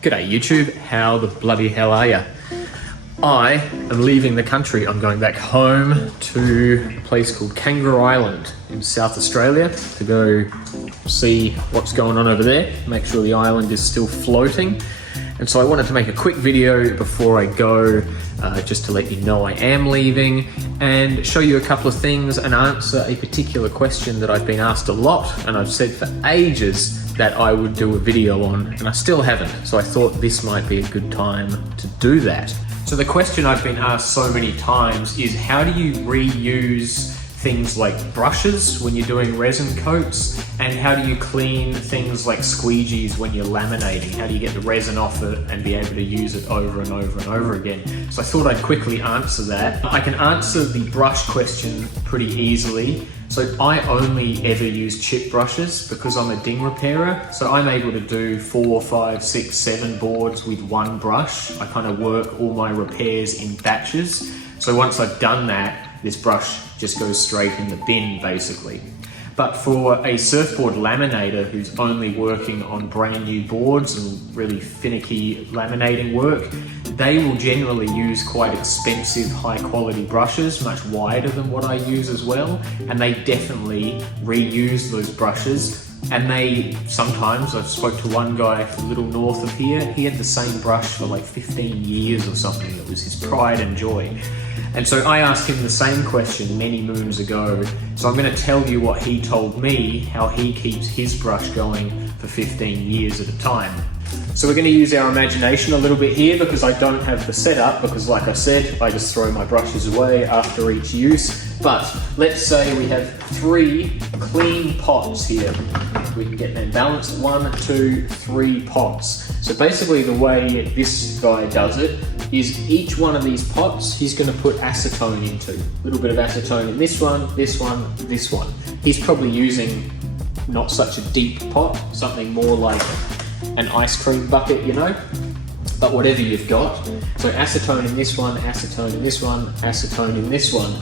G'day YouTube, how the bloody hell are ya? I am leaving the country. I'm going back home to a place called Kangaroo Island in South Australia to go see what's going on over there, make sure the island is still floating. And so I wanted to make a quick video before I go, just to let you know I am leaving and show you a couple of things and answer a particular question that I've been asked a lot and I've said for ages that I would do a video on, and I still haven't. So I thought this might be a good time to do that. So the question I've been asked so many times is, how do you reuse things like brushes when you're doing resin coats? And how do you clean things like squeegees when you're laminating? How do you get the resin off it and be able to use it over and over and over again? So I thought I'd quickly answer that. I can answer the brush question pretty easily. So I only ever use chip brushes because I'm a ding repairer. So I'm able to do 4, 5, 6, 7 boards with one brush. I kind of work all my repairs in batches. So once I've done that, this brush just goes straight in the bin basically. But for a surfboard laminator who's only working on brand new boards and really finicky laminating work, they will generally use quite expensive, high quality brushes, much wider than what I use as well. And they definitely reuse those brushes. And they sometimes, I spoke to one guy a little north of here, he had the same brush for like 15 years or something. It was his pride and joy. And so I asked him the same question many moons ago. So I'm going to tell you what he told me, how he keeps his brush going for 15 years at a time. So we're going to use our imagination a little bit here because I don't have the setup, because like I said, I just throw my brushes away after each use. But let's say we have 3 clean pots here. We can get them balanced, 1, 2, 3 pots. So basically the way this guy does it is each one of these pots he's going to put acetone into. A little bit of acetone in this one, this one, this one. He's probably using not such a deep pot, something more like an ice cream bucket, you know, but whatever you've got. So acetone in this one, acetone in this one, acetone in this one.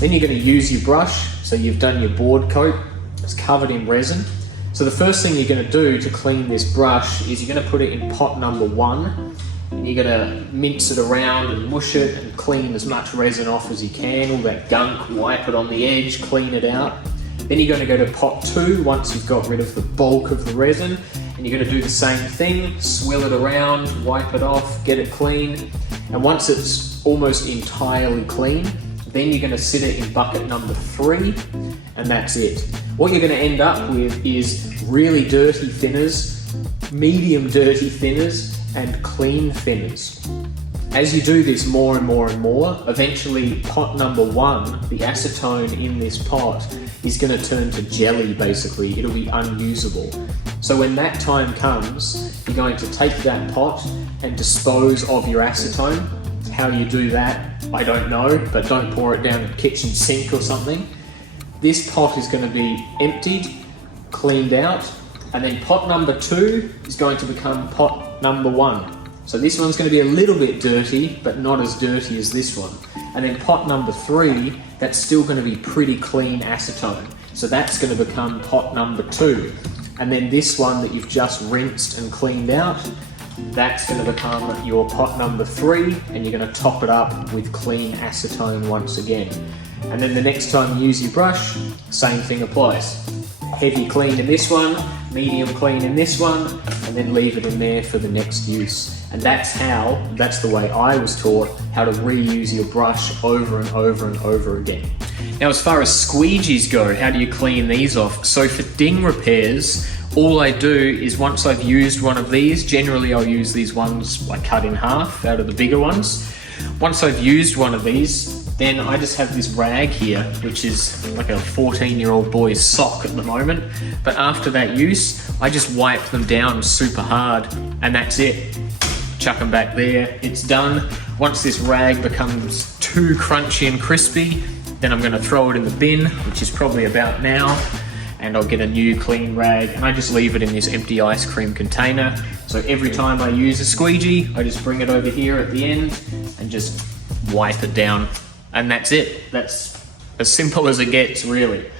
Then you're going to use your brush. So you've done your board coat, it's covered in resin. So the first thing you're going to do to clean this brush is you're going to put it in pot number 1. And you're going to mince it around and mush it and clean as much resin off as you can, all that gunk, wipe it on the edge, clean it out. Then you're going to go to pot 2 once you've got rid of the bulk of the resin. And you're going to do the same thing, swill it around, wipe it off, get it clean. And once it's almost entirely clean, then you're going to sit it in bucket number 3, and that's it. What you're going to end up with is really dirty thinners, medium dirty thinners, and clean thinners. As you do this more and more and more, eventually pot number 1, the acetone in this pot, is going to turn to jelly basically. It'll be unusable. So when that time comes, you're going to take that pot and dispose of your acetone. How you do that, I don't know, but don't pour it down the kitchen sink or something. This pot is going to be emptied, cleaned out, and then pot number 2 is going to become pot number 1. So this one's going to be a little bit dirty, but not as dirty as this one. And then pot number 3, that's still going to be pretty clean acetone. So that's going to become pot number 2. And then this one that you've just rinsed and cleaned out, that's going to become your pot number 3, and you're going to top it up with clean acetone once again. And then the next time you use your brush, same thing applies. Heavy clean in this one, medium clean in this one, and then leave it in there for the next use. And that's the way I was taught how to reuse your brush over and over and over again. Now, as far as squeegees go, how do you clean these off? So for ding repairs, all I do is once I've used one of these, generally I'll use these ones I cut in half out of the bigger ones. Once I've used one of these, then I just have this rag here, which is like a 14-year-old boy's sock at the moment. But after that use, I just wipe them down super hard, and that's it. Chuck them back there, it's done. Once this rag becomes too crunchy and crispy, then I'm going to throw it in the bin, which is probably about now, and I'll get a new clean rag, and I just leave it in this empty ice cream container. So every time I use a squeegee, I just bring it over here at the end and just wipe it down, and that's it. That's as simple as it gets, really.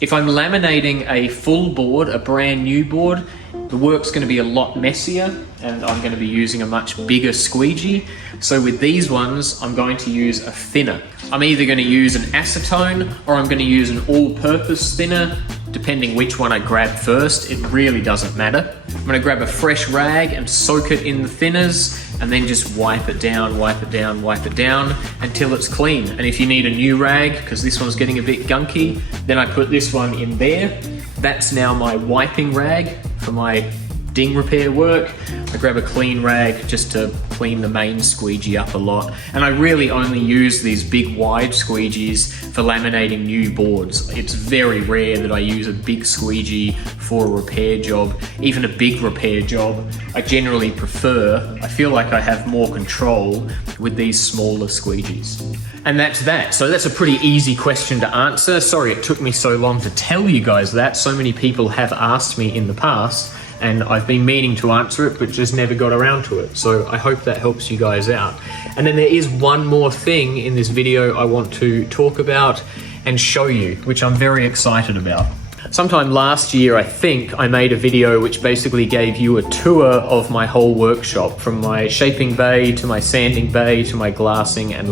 If I'm laminating a full board, a brand new board, the work's going to be a lot messier and I'm going to be using a much bigger squeegee. So with these ones, I'm going to use a thinner. I'm either going to use an acetone or I'm going to use an all-purpose thinner, depending which one I grab first. It really doesn't matter. I'm going to grab a fresh rag and soak it in the thinners and then just wipe it down, wipe it down, wipe it down until it's clean. And if you need a new rag, because this one's getting a bit gunky, then I put this one in there. That's now my wiping rag for my ding repair work. I grab a clean rag just to clean the main squeegee up a lot. And I really only use these big wide squeegees for laminating new boards. It's very rare that I use a big squeegee for a repair job, even a big repair job. I generally prefer, I feel like I have more control with these smaller squeegees. And that's that. So that's a pretty easy question to answer. Sorry it took me so long to tell you guys that. So many people have asked me in the past, and I've been meaning to answer it, but just never got around to it. So I hope that helps you guys out. And then there is one more thing in this video I want to talk about and show you, which I'm very excited about. Sometime last year, I think, I made a video which basically gave you a tour of my whole workshop, from my shaping bay to my sanding bay to my glassing and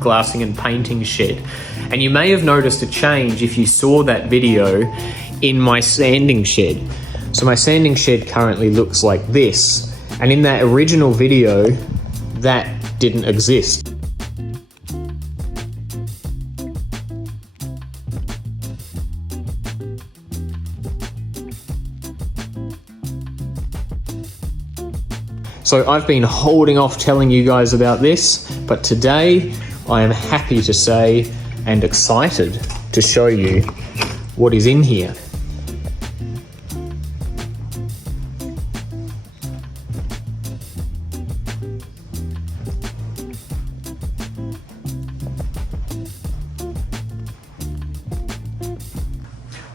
glassing and painting shed. And you may have noticed a change if you saw that video in my sanding shed. So my sanding shed currently looks like this, and in that original video, that didn't exist. So I've been holding off telling you guys about this, but today I am happy to say and excited to show you what is in here.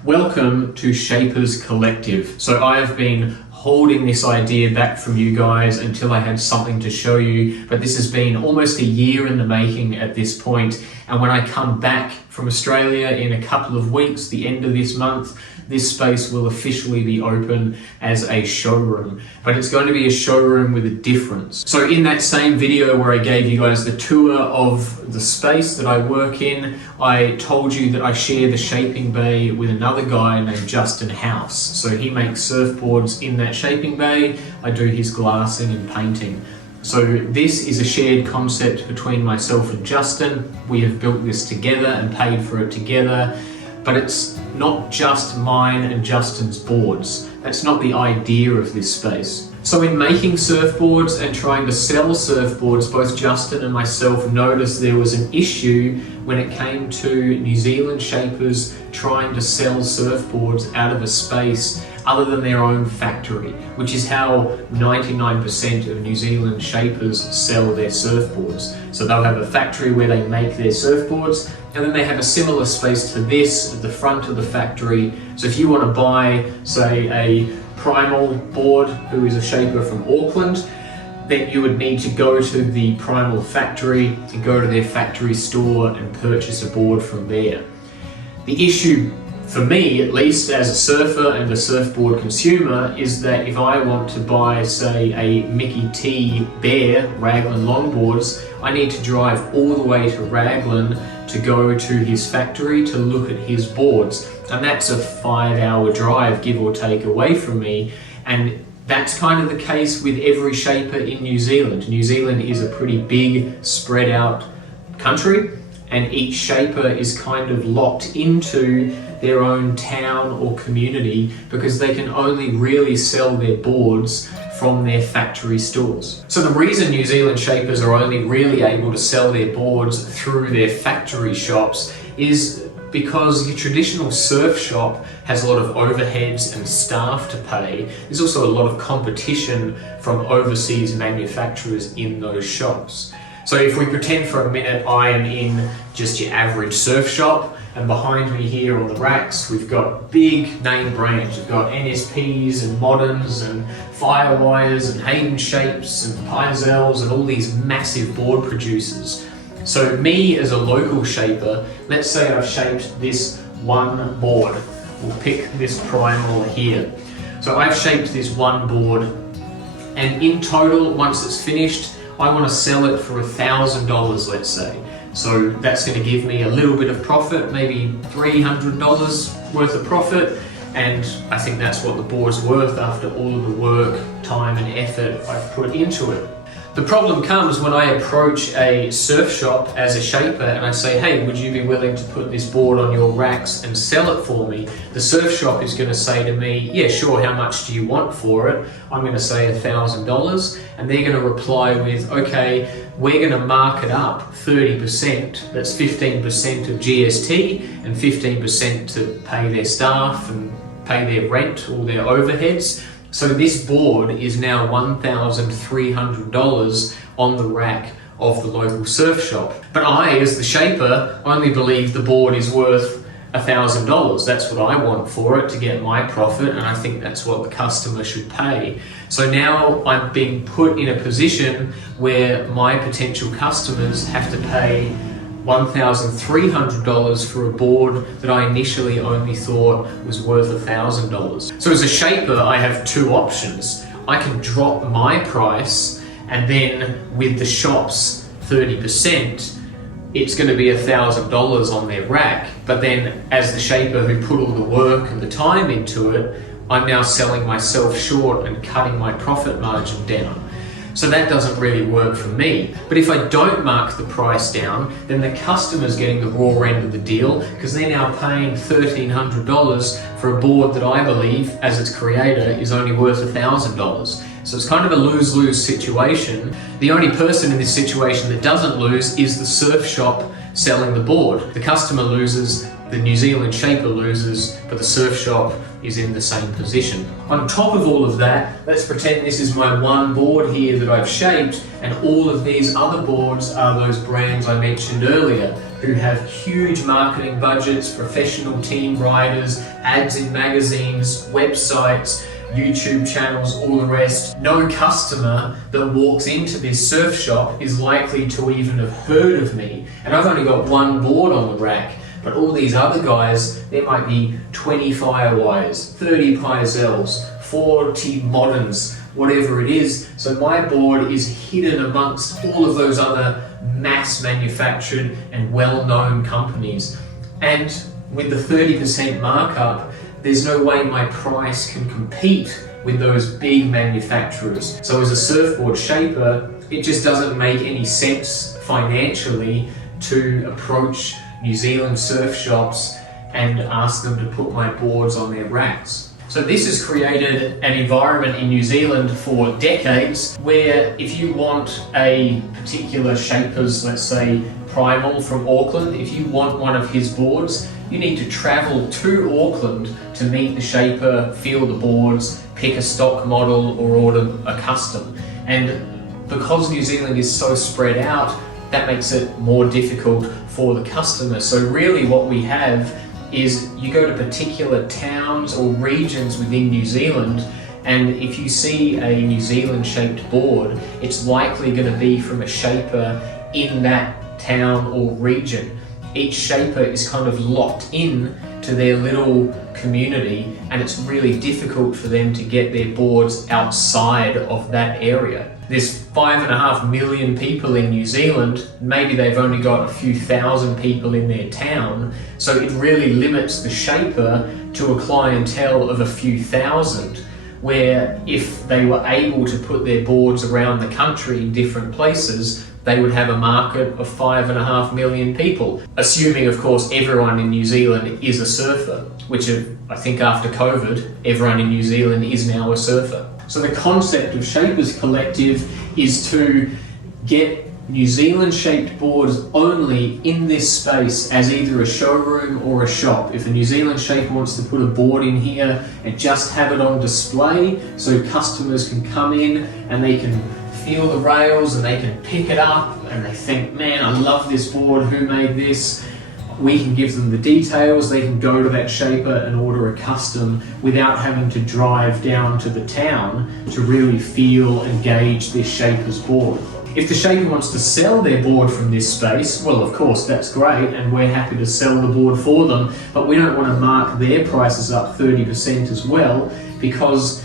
Welcome to Shapers Collective. So I have been holding this idea back from you guys until I had something to show you, but this has been almost a year in the making at this point. And when I come back from Australia in a couple of weeks, the end of this month, this space will officially be open as a showroom, but it's going to be a showroom with a difference. So in that same video where I gave you guys the tour of the space that I work in, I told you that I share the shaping bay with another guy named Justin House. So he makes surfboards in that shaping bay. I do his glassing and painting. So this is a shared concept between myself and Justin. We have built this together and paid for it together, but it's not just mine and Justin's boards. That's not the idea of this space. So in making surfboards and trying to sell surfboards, both Justin and myself noticed there was an issue when it came to New Zealand shapers trying to sell surfboards out of a space other than their own factory, which is how 99% of New Zealand shapers sell their surfboards. So they'll have a factory where they make their surfboards, and then they have a similar space to this at the front of the factory. So if you want to buy, say, a Primal board, who is a shaper from Auckland, then you would need to go to the Primal factory and go to their factory store and purchase a board from there. The issue, for me at least, as a surfer and a surfboard consumer, is that if I want to buy, say, a Mickey T Bear Raglan longboards, I need to drive all the way to Raglan to go to his factory to look at his boards. And that's a 5-hour drive, give or take, away from me. And that's kind of the case with every shaper in New Zealand. New Zealand is a pretty big, spread out country, and each shaper is kind of locked into their own town or community because they can only really sell their boards from their factory stores. So the reason New Zealand shapers are only really able to sell their boards through their factory shops is because your traditional surf shop has a lot of overheads and staff to pay. There's also a lot of competition from overseas manufacturers in those shops. So if we pretend for a minute I am in just your average surf shop, and behind me here on the racks we've got big name brands. We've got NSPs and Moderns and Firewires and Hayden Shapes and Pizels and all these massive board producers. So me as a local shaper, let's say I've shaped this one board. We'll pick this Primal here. So So I've shaped this one board, and in total, once it's finished, I want to sell it for $1,000, let's say. So that's going to give me a little bit of profit, maybe $300 worth of profit. And I think that's what the board's worth after all of the work, time and effort I've put into it. The problem comes when I approach a surf shop as a shaper and I say, hey, would you be willing to put this board on your racks and sell it for me? The surf shop is going to say to me, yeah, sure, how much do you want for it? I'm going to say $1,000, and they're going to reply with, okay, we're going to mark it up 30%. That's 15% of GST and 15% to pay their staff and pay their rent, all their overheads. So this board is now $1,300 on the rack of the local surf shop. But I, as the shaper, only believe the board is worth $1,000. That's what I want for it to get my profit, and I think that's what the customer should pay. So now I'm being put in a position where my potential customers have to pay $1,300 for a board that I initially only thought was worth $1,000. So as a shaper, I have two options. I can drop my price, and then with the shop's 30%, it's going to be $1,000 on their rack. But then as the shaper who put all the work and the time into it, I'm now selling myself short and cutting my profit margin down. So that doesn't really work for me. But if I don't mark the price down, then the customer's getting the raw end of the deal, because they're now paying $1,300 for a board that I believe, as its creator, is only worth $1,000. So it's kind of a lose-lose situation. The only person in this situation that doesn't lose is the surf shop selling the board. The customer loses, the New Zealand shaper loses, but the surf shop is in the same position. On top of all of that, let's pretend this is my one board here that I've shaped, and all of these other boards are those brands I mentioned earlier, who have huge marketing budgets, professional team riders, ads in magazines, websites, YouTube channels, all the rest. No customer that walks into this surf shop is likely to even have heard of me. And I've only got one board on the rack, but all these other guys, there might be 20 Firewires, 30 Piezells, 40 Moderns, whatever it is. So my board is hidden amongst all of those other mass manufactured and well-known companies. And with the 30% markup, there's no way my price can compete with those big manufacturers. So as a surfboard shaper, it just doesn't make any sense financially to approach New Zealand surf shops and ask them to put my boards on their racks. So this has created an environment in New Zealand for decades where if you want a particular shaper's, let's say, Primal from Auckland, if you want one of his boards, you need to travel to Auckland to meet the shaper, feel the boards, pick a stock model or order a custom. And because New Zealand is so spread out, that makes it more difficult for the customer. So really what we have is you go to particular towns or regions within New Zealand, and if you see a New Zealand shaped board, it's likely going to be from a shaper in that town or region. Each shaper is kind of locked in to their little community, and it's really difficult for them to get their boards outside of that area. There's 5.5 million people in New Zealand, maybe they've only got a few thousand people in their town, so it really limits the shaper to a clientele of a few thousand, where if they were able to put their boards around the country in different places, they would have a market of 5.5 million people, assuming of course everyone in New Zealand is a surfer, which I think after COVID, everyone in New Zealand is now a surfer. So the concept of Shapers Collective is to get New Zealand shaped boards only in this space as either a showroom or a shop. If a New Zealand shaper wants to put a board in here and just have it on display so customers can come in and they can feel the rails and they can pick it up and they think, man, I love this board, who made this? We can give them the details, they can go to that shaper and order a custom without having to drive down to the town to really feel and gauge this shaper's board. If the shaper wants to sell their board from this space, well, of course, that's great, and we're happy to sell the board for them, but we don't want to mark their prices up 30% as well, because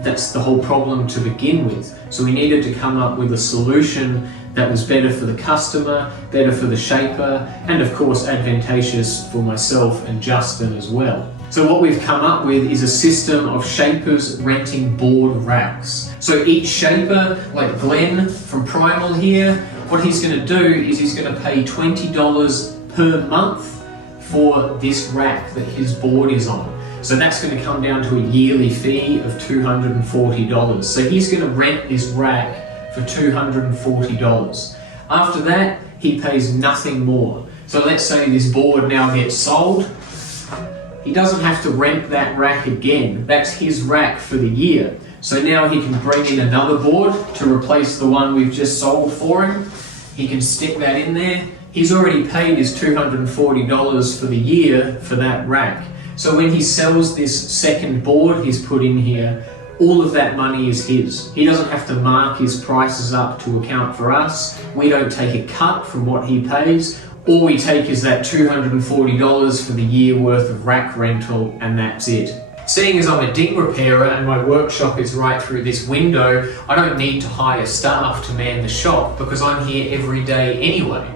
that's the whole problem to begin with. So we needed to come up with a solution that was better for the customer, better for the shaper, and of course advantageous for myself and Justin as well. So what we've come up with is a system of shapers renting board racks. So each shaper, like Glenn from Primal here, what he's going to do is he's going to pay $20 per month for this rack that his board is on. So that's going to come down to a yearly fee of $240. So he's going to rent this rack for $240. After that, he pays nothing more. So let's say this board now gets sold. He doesn't have to rent that rack again. That's his rack for the year. So now he can bring in another board to replace the one we've just sold for him. He can stick that in there. He's already paid his $240 for the year for that rack. So when he sells this second board he's put in here, all of that money is his. He doesn't have to mark his prices up to account for us. We don't take a cut from what he pays. All we take is that $240 for the year worth of rack rental, and that's it. Seeing as I'm a ding repairer and my workshop is right through this window, I don't need to hire staff to man the shop because I'm here every day anyway.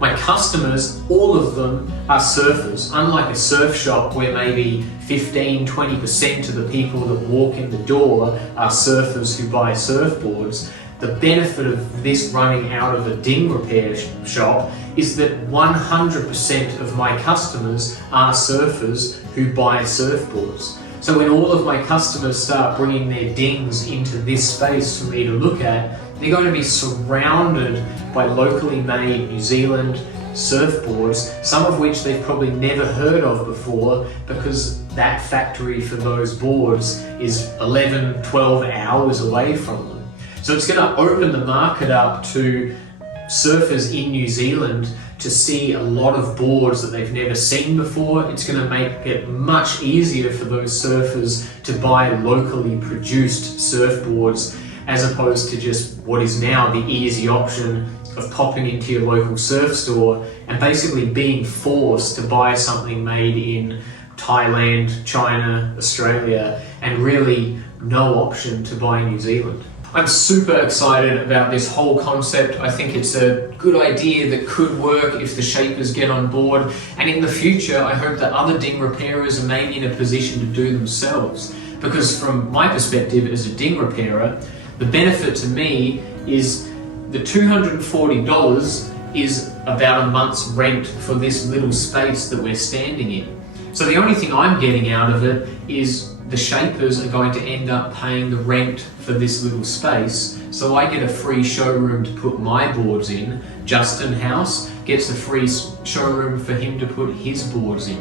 My customers, all of them are surfers. Unlike a surf shop where maybe 15-20% of the people that walk in the door are surfers who buy surfboards, the benefit of this running out of a ding repair shop is that 100% of my customers are surfers who buy surfboards. So when all of my customers start bringing their dings into this space for me to look at, they're going to be surrounded by locally made New Zealand surfboards, some of which they've probably never heard of before because that factory for those boards is 11, 12 hours away from them. So it's going to open the market up to surfers in New Zealand to see a lot of boards that they've never seen before. It's going to make it much easier for those surfers to buy locally produced surfboards as opposed to just what is now the easy option of popping into your local surf store and basically being forced to buy something made in Thailand, China, Australia, and really no option to buy in New Zealand. I'm super excited about this whole concept. I think it's a good idea that could work if the shapers get on board. And in the future, I hope that other ding repairers are maybe in a position to do themselves. Because from my perspective as a ding repairer, the benefit to me is the $240 is about a month's rent for this little space that we're standing in. So the only thing I'm getting out of it is the shapers are going to end up paying the rent for this little space. So I get a free showroom to put my boards in. Justin House gets a free showroom for him to put his boards in.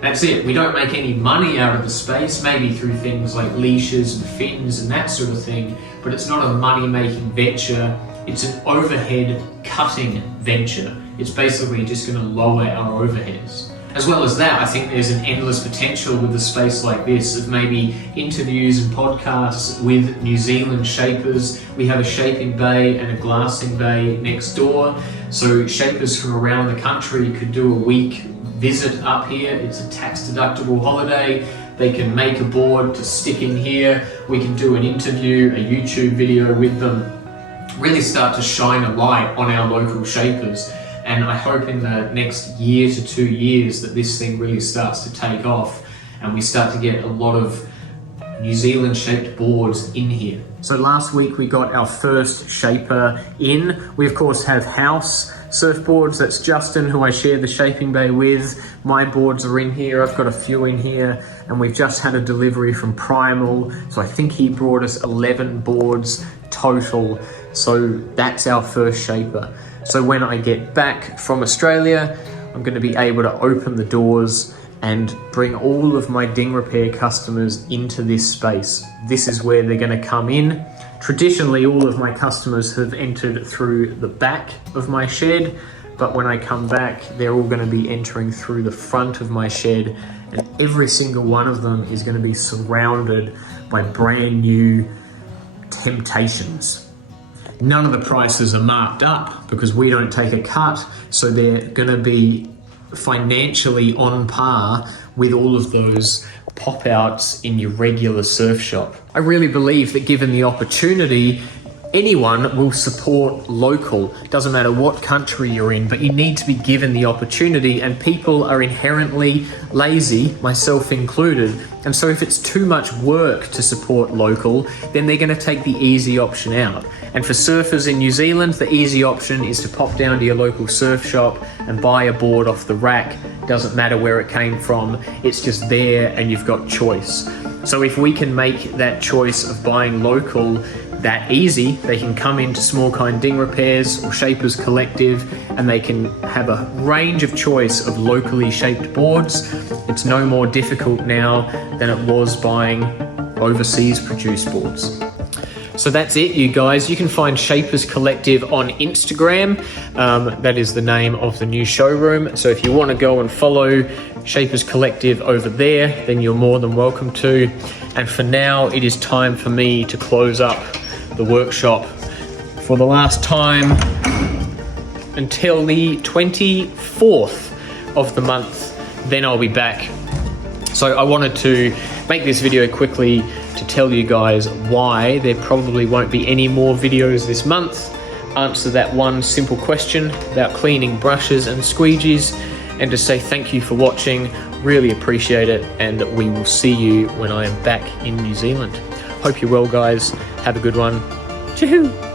That's it. We don't make any money out of the space, maybe through things like leashes and fins and that sort of thing, but it's not a money-making venture. It's an overhead cutting venture. It's basically just going to lower our overheads. As well as that, I think there's an endless potential with a space like this of maybe interviews and podcasts with New Zealand shapers. We have a shaping bay and a glassing bay next door, so shapers from around the country could do a week visit up here. It's a tax-deductible holiday. They can make a board to stick in here. We can do an interview, a YouTube video with them, really start to shine a light on our local shapers. And I hope in the next year to 2 years that this thing really starts to take off and we start to get a lot of New Zealand shaped boards in here. So last week we got our first shaper in. We of course have House surfboards. That's Justin, who I share the shaping bay with. My boards are in here. I've got a few in here, and we've just had a delivery from Primal. So I think he brought us 11 boards total. So that's our first shaper. So when I get back from Australia, I'm going to be able to open the doors and bring all of my ding repair customers into this space. This is where they're going to come in. Traditionally, all of my customers have entered through the back of my shed, but when I come back, they're all going to be entering through the front of my shed, and every single one of them is going to be surrounded by brand new Temptations. None of the prices are marked up because we don't take a cut, so they're going to be financially on par with all of those pop-outs in your regular surf shop. I really believe that given the opportunity, anyone will support local. It doesn't matter what country you're in, but you need to be given the opportunity, and people are inherently lazy, myself included. And so if it's too much work to support local, then they're going to take the easy option out. And for surfers in New Zealand, the easy option is to pop down to your local surf shop and buy a board off the rack. Doesn't matter where it came from, it's just there and you've got choice. So if we can make that choice of buying local that easy, they can come into Small Kind Ding Repairs or Shapers Collective and they can have a range of choice of locally shaped boards. It's no more difficult now than it was buying overseas produced boards. So that's it, you guys. You can find Shapers Collective on Instagram. That is the name of the new showroom. So if you want to go and follow Shapers Collective over there, then you're more than welcome to. And for now, it is time for me to close up the workshop for the last time until the 24th of the month. Then I'll be back. So I wanted to make this video quickly to tell you guys why there probably won't be any more videos this month, answer that one simple question about cleaning brushes and squeegees, and to say thank you for watching. Really appreciate it, and we will see you when I am back in New Zealand. Hope you're well, guys. Have a good one. Choo-hoo!